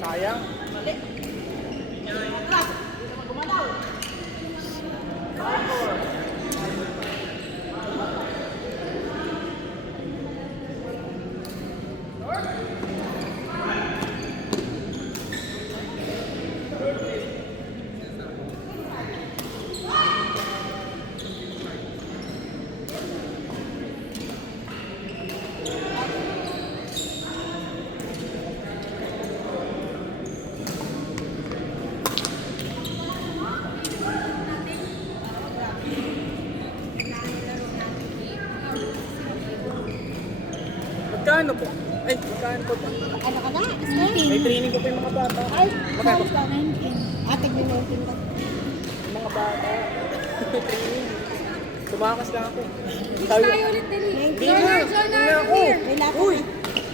Sayang. Mali. Atlas. Hindi naman gumalaw. Magkano po? Ay, magkano po ba? Ano ka na? May training ko pa yung mga bata. Ay, Magkano? ka 19. Ate, ginuntin ka. Yung mga bata. training. Tumakas lang ako. Tayo ulit din eh. Hindi na. Hindi na ako. May laptop Uy! na.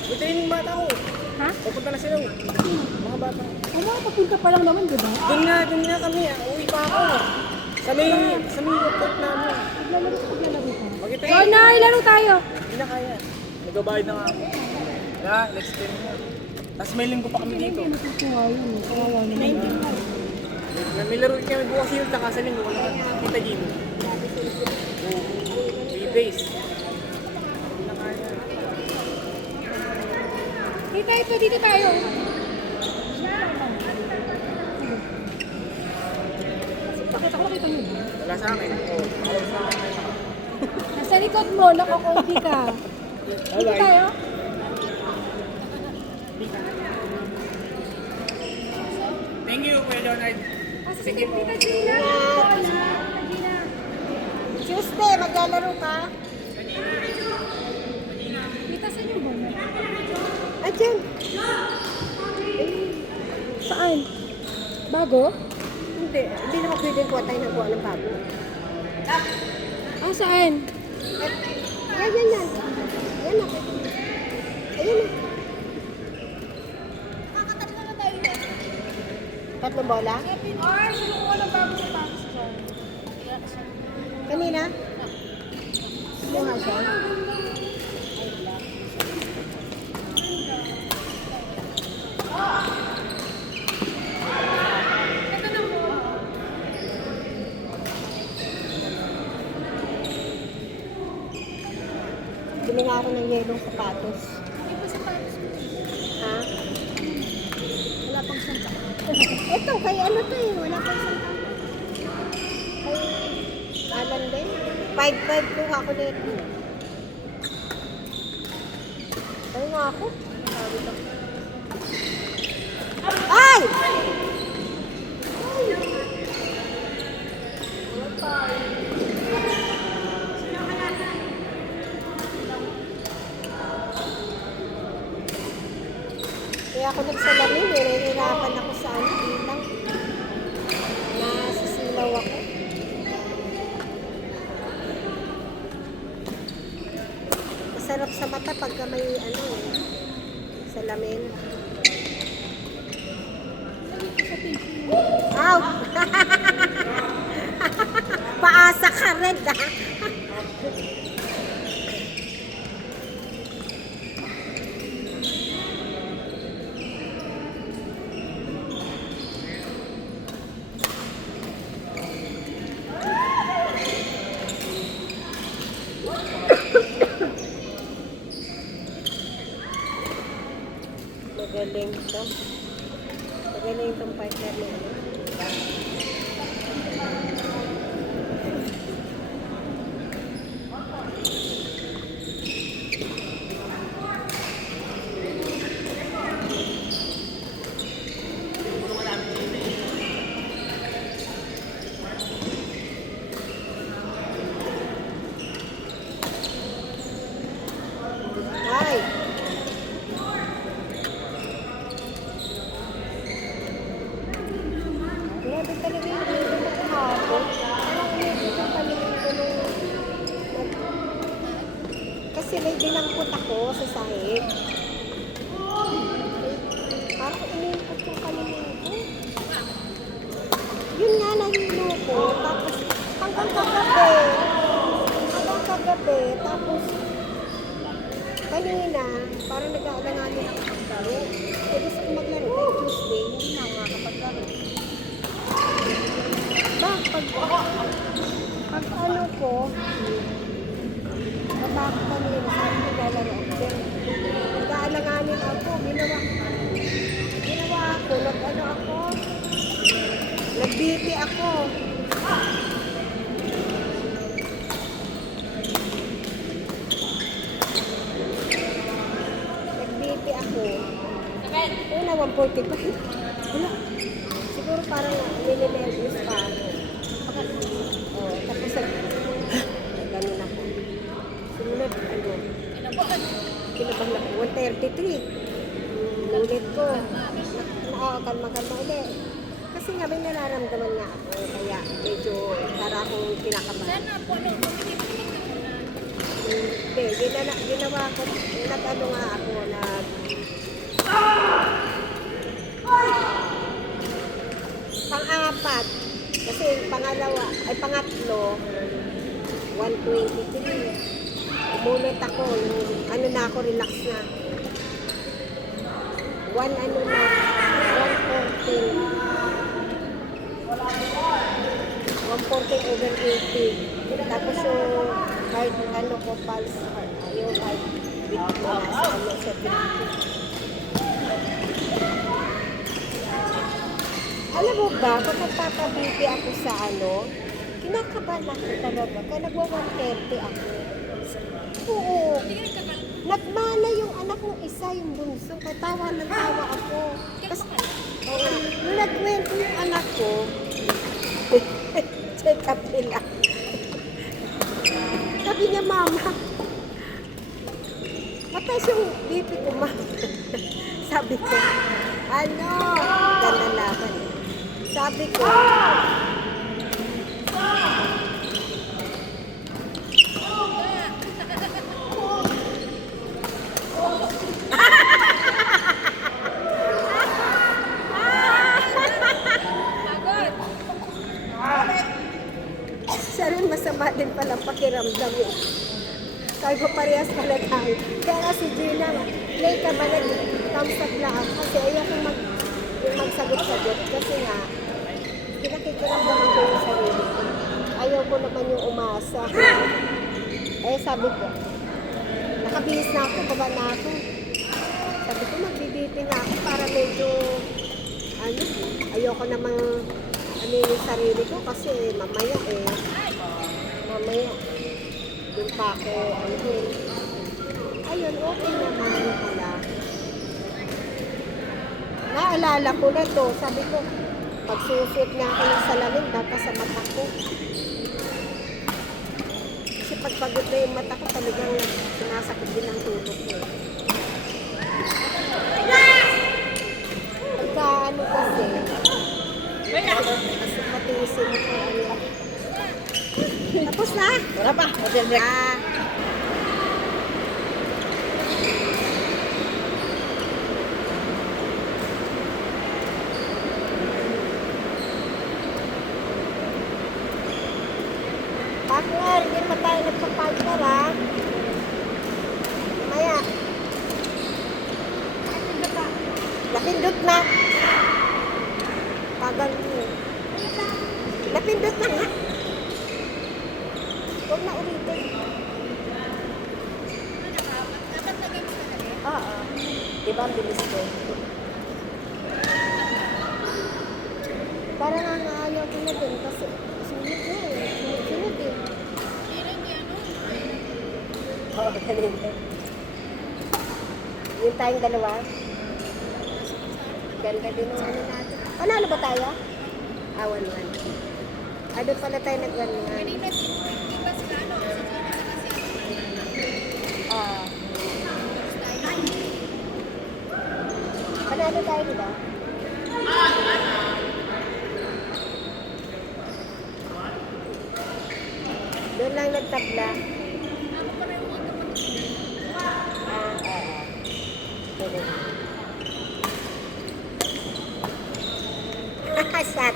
May training bata ko. Ha? Pupunta na sila. Mga bata. Ano, papunta pa lang naman, di ba? Doon nga kami. Uwi pa ako. Sa may report namin. Paglalaro ka. Mag-ito So, laro tayo. Hindi na kaya. Nagbabayad na nga ako. Wala, let's spend na. Tapos may linggo pa kami dito. Natutuwa yun. Kawawa naman. May laro kami bukas yun, saka sa linggo. Wala ka. Kita Jim. Base. Hindi na kaya. Dito tayo. Pakita ko nakita mo. Wala sa akin. Oo. Wala sa akin. Nasa likod mo, nakakopi ka. Dito tayo. Thank you, Kuya Leonard. Sige po. Tita Gina. Tuesday, maglalaro ka? Tita, saan yung bola? Ah, dyan. Saan? Bago? Hindi. Hindi naman pwede kuha tayo ng kuha ng bago. Ah, saan? Yan. Yan na. Ayan na. Tatlong bola? Or, sino ko walang bago sa Paris dyan? Kanina? Kumuha siya? Bili nga ako ng yelong sapatos. Hindi pa sapatos ko. Ha? Wala pang sangka. Ito, kay ano to eh. Wala pang sangka. Kay Alan din. 5-5 kuha ko nito. Tayo nga ako. Sabi ko. Ay! Kaya ako nagsalamin eh. Nahihirapan ako sa ano, ilang. Nasisilaw ako. Masarap sa mata pagka may ano eh. Salamin. Aw! Paasa ka rin ah. Magaling to. Magaling itong partner mo. Ay! Grabe talaga yung dito na kahapon. Parang ulit yung paningin ko nung... Kasi may dinangkot ako sa sahig. Parang umingkot yung paningin ko. Yun nga nahilo ko. Tapos hanggang kagabi. Hanggang kagabi. Tapos kanina, parang nag-aalanganin ako maglaro. E gusto ko maglaro kay Tuesday. Hindi na ako makapaglaro. Pag ano ko, matakot kanina, sabi ko lalaro ako. Then, nag-aalanganin ako, ginawa ako, nag-ano ako, nag-BP ako. Nag-BP ako. Una, 145. Wala. Siguro parang nilinervous pa ako. Tapos ganun ako. Sumunod, ano, kinabahan ako, 133. Ulit ko. Kalma-kalma ulit. Kasi nga may nararamdaman nga ako. Kaya medyo para akong kinakabahan. Hindi, ginawa ko, nag-ano nga ako, pang-apat. Kasi pangalawa, ay pangatlo, 123. Umunot ako, yung ano na ako, relax na. 114 over 80. Tapos yung heart, ano ko, pulse, yung heart beat ko nasa ano, 70. Alam mo ba, pag nagpapabibi ako sa ano, kinakabahan ako talaga. Kaya nagwa-130 ako. Oo. Nagmana yung anak kong isa, yung bunso. Kaya tawa ng tawa ako. Kasi, oo. Nung nagkwento yung anak ko, check up nila. Sabi niya, mama, mataas yung BP ko, mama. Sabi ko, ano? Ganda laban. Sabi ko, siya rin masama din pala pakiramdam eh. Sabi ko parehas pala tayo. Kaya nga si Gina, play ka ba nag-thumbs up lang kasi ayaw ko yung magsagot-sagot kasi nga pinakikiramdaman ko yung sarili ko. Ayaw ko naman yung umasa. Eh sabi ko, nakabihis na ako, baba na ako. Sabi ko, magbibiti na ako para medyo, ano, ayaw ko namang ano yung sarili ko kasi mamaya. Doon pa ako, ayun, okay naman pala. Naalala ko na to, sabi ko, pagsusot nga ako ng salamin, baka sa mata ko. Kasi pagpagod na yung mata ko, talagang sinasakit din ang tulog ko. Pagka ano kasi, kasi matiisin ko ano. Tapos na? Wala pa, hotel break. Partner, hindi naman tayo nagpa-partner ha. Maya. Napindot na. Tagal mo. Napindot na nga. Huwag na ulitin. Oo. Diba ang bilis ko? Parang nga naayaw ko na din kasi sunod na eh. Sunod eh. Oo, kanina. Yung tayong dalawa. Ganda din ang ano natin. Panalo ba tayo? 1-1. Doon pala tayo nag-1-1. Kanina, di ba sila, ano? Si Gina sa kasi Panalo tayo, di ba? Doon lang nagtabla. Shot.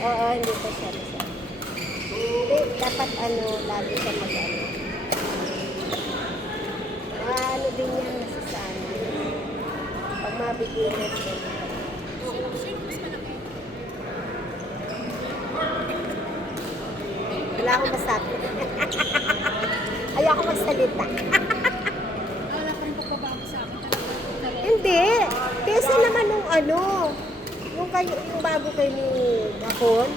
Oo, hindi pa shot. Hindi, dapat ano, lagi siya mag-ano. Ano din yan, nasasana. Pag mabiginas din. Sino mas malaki? Wala akong masabi. Ayoko magsalita. Wala pa rin pagbabago sa akin. Hindi. Kesa naman nung ano, yung bago kayo ni Bakon.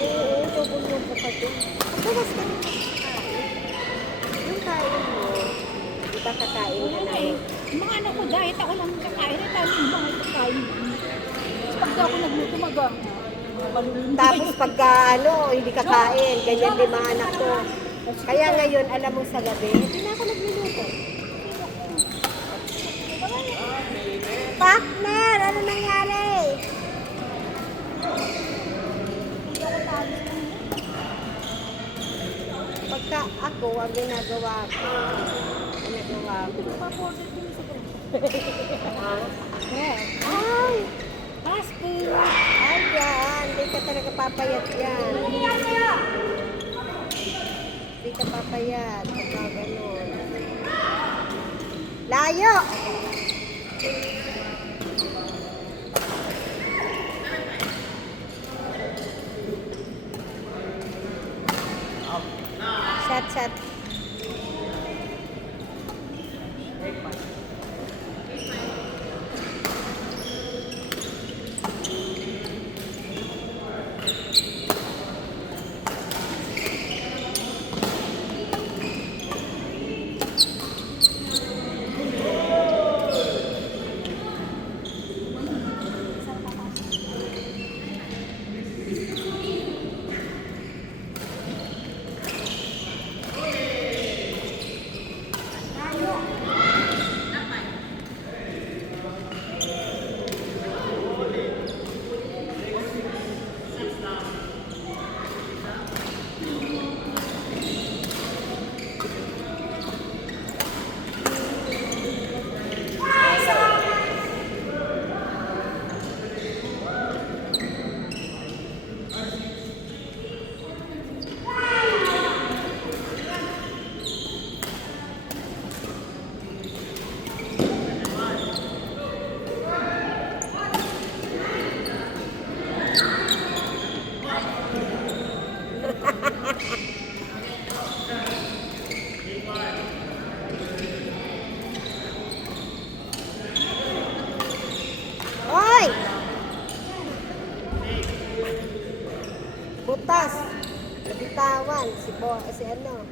Oo, tubol-lubo ka din. Ang bagas ka rin yung kain mo, di ba kakain na namin? Mga anak ko, dahil ako lang kakain, ay tayo yung mga kakain. Pagka ako nagluto, Tapos pagka ano, hindi kakain, ganyan din mga anak ko. Kaya ngayon, alam mo sa gabi, hindi na ako nagluluto. Partner, ano nangyari? Pagka ako, ang ginagawa ko. Ay! fast food. Ay, yan. Hindi ka talaga papayat yan. Hindi ka papayat. Pagka ganun. Layo! Shot. butas. Nabitawan. Si ano.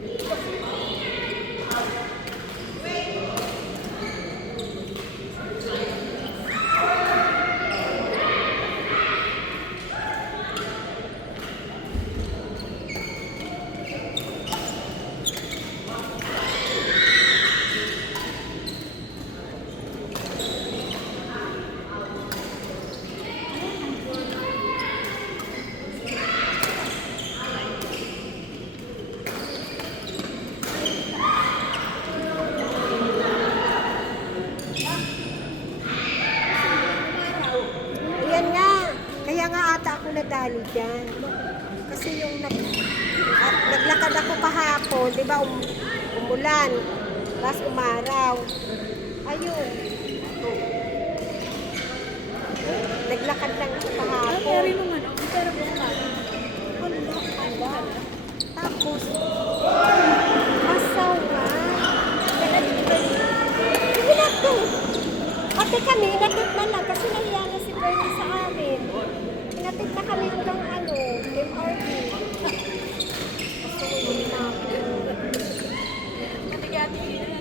Ayan nga. Kaya nga ata ako nadali dyan. Kasi yung naglakad ako kahapon, di ba, umulan. Tapos umaraw. Ayun. Naglakad lang ako kahapon. Pero naman, ang pero buka. Ala. Tapos, masawa. Sige natin. Pati kami, inatid na lang kasi nahiya na si Bernie sa amin. Inatid na kami hanggang MRT. Kasi hindi na ako. Matigati din na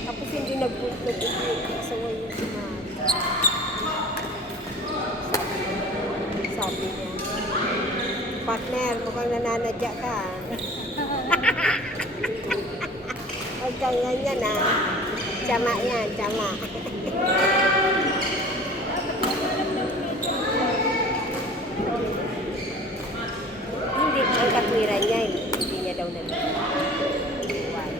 Tapos hindi nag-book. So, ngayon si Mami. Sabi niya, partner, mukhang nananadya ka. Huwag kang ganyan Tama yan, tama. Hindi, ang katwiran niya, hindi niya daw naliwan.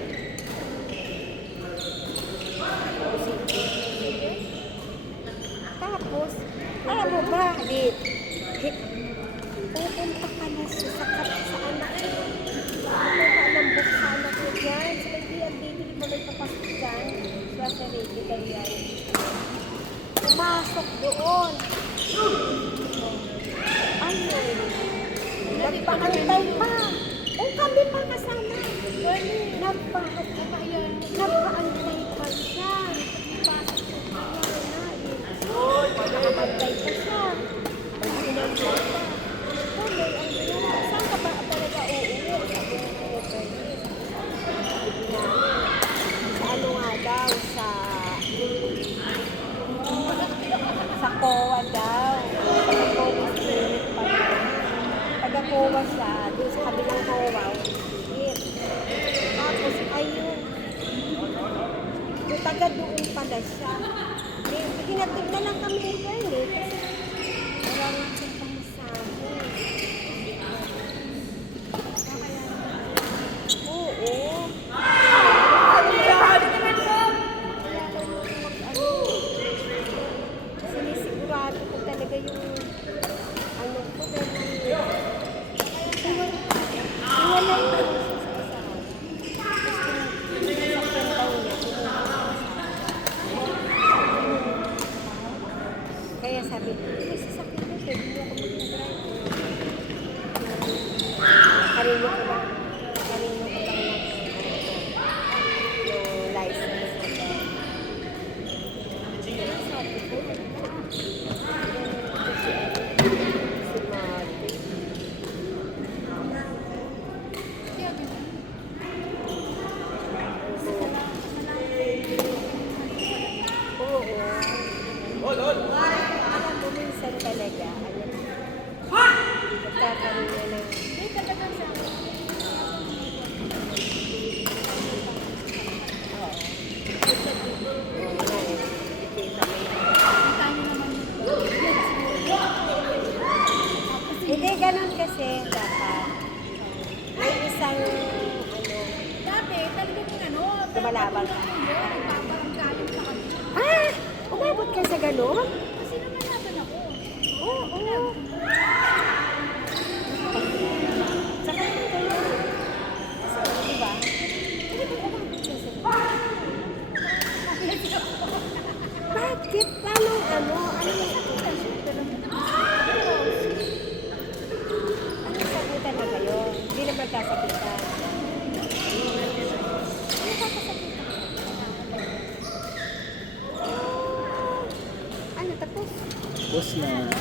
Tapos, alam mo ba, pupunta ka na sa anak mo. Ano ka alam book sa anak mo dyan? Sa bibili mo may papasok dyan. Sa sarili ka yan. Pumasok doon. Ayun. Nagpakantay pa. Kung kami pa kasama. Nagpaantay pa siya. Nakapantay pa siya. Sinantay pa. Tuloy ang ginawa. Saan ka ba talaga uuwi? Sa ano nga daw? Sa COA daw. Taga-COA clinic pa rin. Taga-COA siya. Doon sa kabilang COA. Tapos ayun. Yung taga doon pala siya. Hinatid na lang kami ni Bernie kasi wala nga siyang pamasahe. Oo. Sinisigurado ko talaga yung ano ko dahil iwalay ko siya sa asawa. Tapos sasakyan daw niya. Kaya sabi, may sasakyan ko, pwede mo ako mag-drive. Karinyo ko lang yung license ko. Kaya sabi ko, si Marty. Oo. Alam mo, minsan talaga, nagkakaroon na ng hindi ganun kasi dapat may isang Dati, talagang Lumalaban ka. nagpaparanggaling sa kanila. umabot ka sa ganun? Kasi namalaban ako. Oo. Sa kanila ganun. Kasi, diba? Hindi ko umabot ka sa ganun. Bakit? Anong ano sagutan na kayo? Hindi na magkasakitan. Ano kakasakitan? Ano tapos? Boss na.